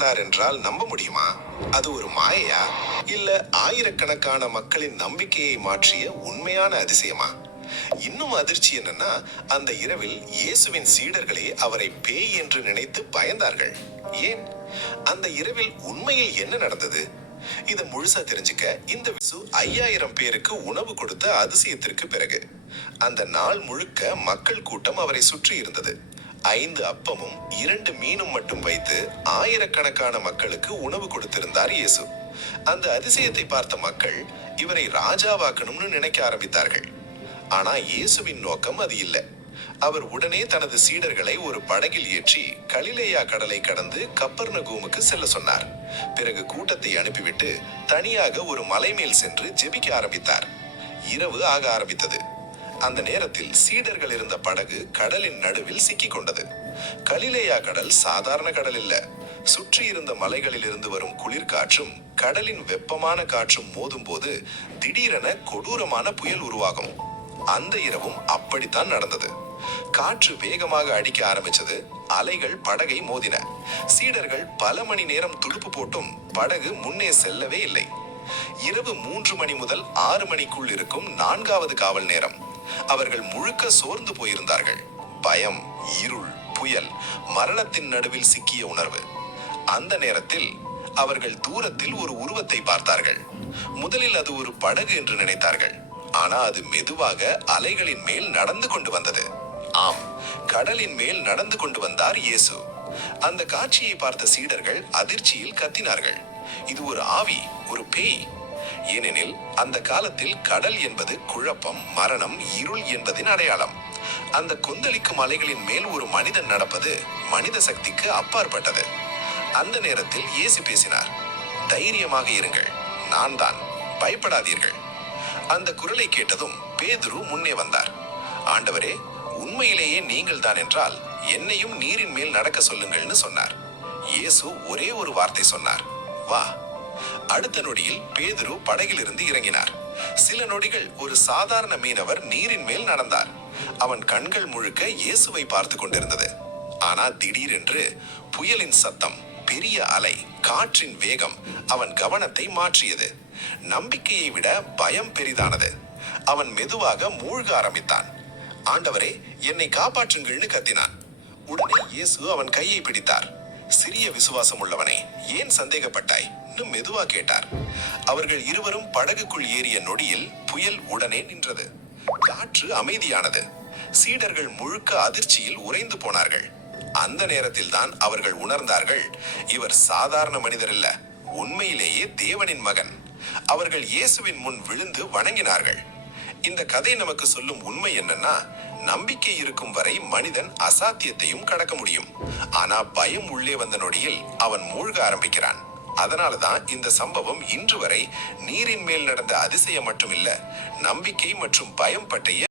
நடந்தார் என்றால் நம்ப முடியுமா? அது ஒரு மாயையா, இல்ல ஆயிரக்கணக்கான மக்களின் நம்பிக்கையை மாற்றிய உண்மையான அதிசயமா? இன்னும் அதிர்ச்சி என்னன்னா, அந்த இரவில் இயேசுவின் சீடர்களே அவரை பேய் என்று நினைத்து பயந்தார்கள். ஏன்? அந்த இரவில் உண்மையில் என்ன நடந்தது? இத முழுசா தெரிஞ்சுக்க இந்த 5000 பேருக்கு உணவு கொடுத்த அதிசயத்திற்கு பிறகு. அந்த நாள் முழுக்க மக்கள் கூட்டம் அவரை சுற்றி இருந்தது. 5 அப்பமும் 2 மீனும் மட்டும் வைத்து ஆயிரக்கணக்கான மக்களுக்கு உணவு கொடுத்திருந்தார் இயேசு. அந்த அதிசயத்தை பார்த்த மக்கள் இவரை ராஜாவாக்கணும்னு நினைக்க ஆரம்பித்தார்கள். ஆனா இயேசுவின் நோக்கம் அது இல்ல. அவர் உடனே தனது சீடர்களை ஒரு படகில் ஏற்றி கலிலேயா கடலை கடந்து கப்பர்நகூமுக்கு செல்ல சொன்னார். பிறகு கூட்டத்தை அனுப்பிவிட்டு தனியாக ஒரு மலை மேல் சென்று ஜெபிக்க ஆரம்பித்தார். இரவு ஆக ஆரம்பித்தது. அந்த நேரத்தில் சீடர்கள் இருந்த படகு கடலின் நடுவில் சிக்கிக் கொண்டது. கலிலேயா கடல் சாதாரண கடல் இல்ல. சுற்றி இருந்த மலைகளில் இருந்து வரும் குளிர்காற்றும் கடலின் வெப்பமான காற்றும் மோதும் போது திடீரென கொடூரமான புயல் உருவாகும். அந்த இரவும் அப்படித்தான் நடந்தது. காற்று வேகமாக அடிக்க ஆரம்பிச்சது. அலைகள் படகை மோதின. சீடர்கள் பல மணி நேரம் துடுப்பு போட்டும் படகு முன்னே செல்லவே இல்லை. இரவு 3 மணி முதல் 6 மணிக்குள் இருக்கும் 4வது காவல் நேரம். அவர்கள் முழுக்க சோர்ந்து போயிருந்தார்கள். பயம், இருள், புயல், மரணத்தின் நடுவில் சிக்கிய உணர்வு. அந்த நேரத்தில் அவர்கள் தூரத்தில் ஒரு உருவத்தை பார்த்தார்கள். முதலில் அது ஒரு படகு என்று நினைத்தார்கள். ஆனா அது மெதுவாக அலைகளின் மேல் நடந்து கொண்டு வந்தது. ஆம், கடலின் மேல் நடந்து கொண்டு வந்தார் இயேசு. அந்த காட்சியை பார்த்த சீடர்கள் அதிர்ச்சியில் கத்தினார்கள். இது ஒரு ஆவி, ஒரு பேய். ஏனெனில் அந்த காலத்தில் கடல் என்பது குழப்பம், மரணம், இருள் என்பதின் அடையாளம். அந்த கொந்தளிக்கும் அலைகளின் மேல் ஒரு மனிதன் நடப்பது மனித சக்திக்கு அப்பாற்பட்டது. அந்த நேரத்தில் இயேசு பேசினார். தைரியமாக இருங்கள், நான் தான், பயப்படாதீர்கள். அந்த குரலை கேட்டதும் பேதுரு முன்னே வந்தார். ஆண்டவரே, உண்மையிலேயே நீங்கள் தான் என்றால் என்னையும் நீரின் மேல் நடக்க சொல்லுங்கள்னு சொன்னார். இயேசு ஒரே ஒரு வார்த்தை சொன்னார், வா. அடுத்த நொடியில் பேதுரு படகிலிருந்து இறங்கினார். சில நொடிகள் ஒரு சாதாரண மீனவர் நீரின் மேல் நடந்தார். அவன் கண்கள் முழுக்க இயேசுவை பார்த்து கொண்டிருந்தது. ஆனா திடீரென்று புயலின் சத்தம், பெரிய அலை, காற்றின் வேகம் அவன் கவனத்தை மாற்றியது. நம்பிக்கையை விட பயம் பெரிதானது. அவன் மெதுவாக மூழ்க ஆரம்பித்தான். ஆண்டவரே, என்னை காப்பாற்றுங்கள்னு கத்தினான். உடனே இயேசு அவன் கையை பிடித்தார். சிறிய விசுவாசம் உள்ளவனே, ஏன் சந்தேகப்பட்டாய்? மெதுவா கேட்டார். அவர்கள் இருவரும் படகுக்குள் ஏறிய நொடியில் புயல் உடனே நின்றது. காற்று அமைதியானது. சீடர்கள் முழுக்க அதிர்ச்சியில் உறைந்து போனார்கள். அந்த நேரத்தில் தான் அவர்கள் உணர்ந்தார்கள், இவர் சாதாரண மனிதர் இல்ல, உண்மையிலேயே தேவனின் மகன். அவர்கள் இயேசுவின் முன் விழுந்து வணங்கினார்கள். இந்த கதை நமக்கு சொல்லும் உண்மை என்னன்னா, நம்பிக்கை இருக்கும் வரை மனிதன் அசாத்தியத்தையும் கடக்க முடியும். ஆனா பயம் உள்ளே வந்த நொடியில் அவன் மூழ்க ஆரம்பிக்கிறான். அதனாலதான் இந்த சம்பவம் இன்று வரை நீரின் மேல் நடந்த அதிசயம் மட்டுமில்ல, நம்பிக்கை மற்றும் பயம் பற்றிய